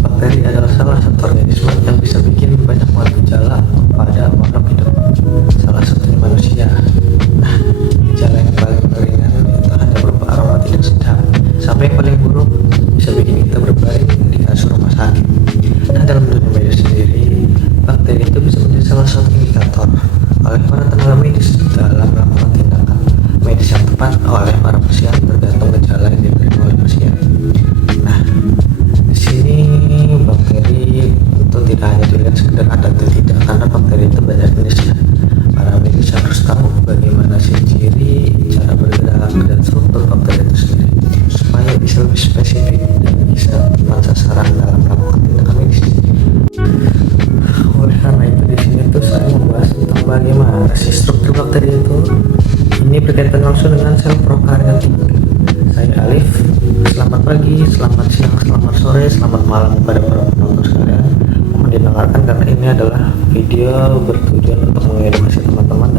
Bakteri adalah salah satu organisme yang bisa bikin banyak banget gejala pada makhluk hidup, salah satunya manusia. Nah, gejala yang paling ringan itu hanya berupa aroma tidak sedap, sampai yang paling buruk bisa bikin kita berbaring di kasur rumah sakit. Nah, dalam dunia medis sendiri, bakteri itu bisa menjadi salah satu indikator oleh para tenaga medis dalam melakukan tindakan medis yang tepat oleh para pasien tergantung gejala yang diterima oleh pasien. Nah, di sini bakteri tentu tidak hanya dilihat sekedar ada atau tidak, karena bakteri itu banyak jenisnya. Para medis harus tahu bagaimana sih ciri, cara bergerak, dan struktur bakteri itu sendiri supaya bisa lebih spesifik dan bisa tepat sasaran dalam melakukan tindakan medis. Oleh karena itu di sini tuh saya membahas tentang bagaimana sih struktur bakteri itu. Ini berkaitan langsung dengan sel prokaryotik. Saya Alif. Selamat pagi, selamat siang, selamat sore, selamat malam kepada para penonton sekalian. Mohon didengarkan karena ini adalah video bertujuan untuk mengedukasi teman-teman.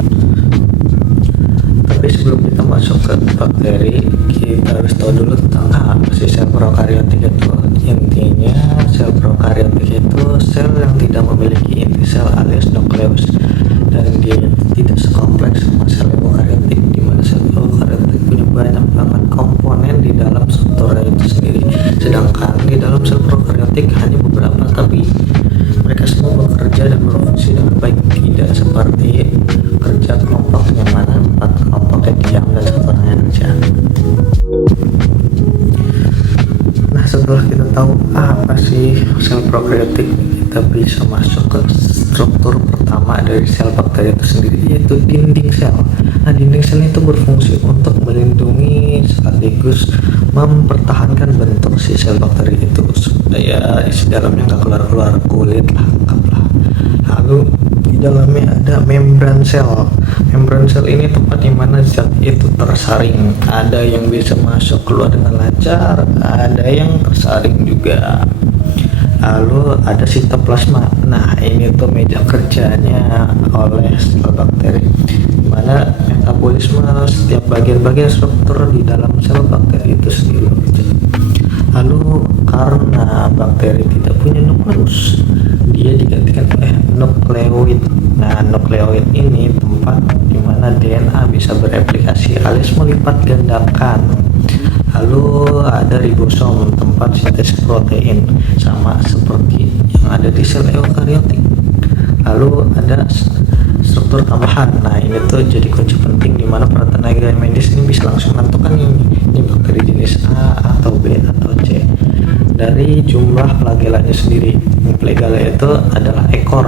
Tapi sebelum kita masuk ke bakteri, kita harus tahu dulu tentang apa sih sel prokaryotik itu. Intinya sel prokaryotik itu sel yang tidak memiliki inti sel alias nukleus, dan dia tidak sekompleks sama sel eukaryotik, di mana sel eukaryotik punya banyak banget komponen di dalam strukturnya itu sendiri, sedangkan di dalam sel prokaryotik hanya beberapa, tapi mereka semua bekerja dan berfungsi dengan baik, tidak seperti kerja kelompok yang mana 4 kelompoknya diam dan 1 orangnya kerja. Nah, setelah kita tahu apa sih sel prokaryotik, kita bisa masuk ke struktur pertama dari sel bakteri itu sendiri, yaitu dinding sel. Nah, dinding sel itu berfungsi untuk melindungi sekaligus mempertahankan bentuk si sel bakteri itu supaya isi dalamnya nggak keluar-keluar kulit lah, anggaplah. Lalu di dalamnya ada membran sel. Membran sel ini tempat di mana zat itu tersaring. Ada yang bisa masuk keluar dengan lancar, ada yang tersaring juga. Lalu ada sitoplasma. Nah, ini tuh meja kerjanya oleh sel bakteri, dimana metabolisme setiap bagian-bagian struktur di dalam sel bakteri itu sendiri. Lalu karena bakteri tidak punya nukleus, dia digantikan oleh nukleoid. Nah, nukleoid ini tempat di mana DNA bisa bereplikasi alias melipat gandakan. Lalu ada ribosom, tempat sintesis protein, sama seperti yang ada di sel eukaryotik. Lalu ada struktur tambahan. Nah, ini tuh jadi kunci penting di mana para tenaga medis ini bisa langsung menentukan ini bakteri jenis A atau B atau C dari jumlah flagellanya sendiri. Flagella itu adalah ekor.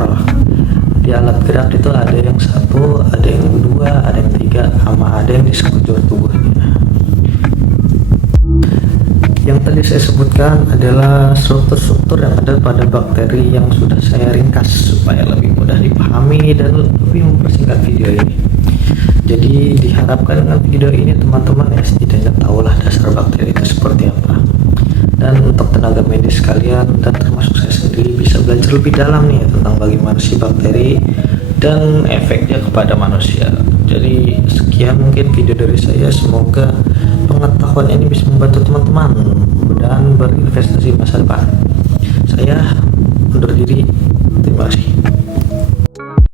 Di alat gerak itu ada yang 1, ada yang 2, ada yang 3, sama ada yang di sekujur tubuhnya. Yang tadi saya sebutkan adalah struktur-struktur yang ada pada bakteri yang sudah saya ringkas supaya lebih mudah dipahami dan lebih mempersingkat video ini. Jadi diharapkan dengan video ini teman-teman ya setidaknya tahulah dasar bakteri itu seperti apa. Dan untuk tenaga medis kalian dan termasuk saya sendiri bisa belajar lebih dalam nih tentang bagaimana sih bakteri dan efeknya kepada manusia. Jadi sekian mungkin video dari saya, semoga pengetahuan ini bisa membantu teman-teman dan berinvestasi masa depan. Saya undur diri, terima kasih.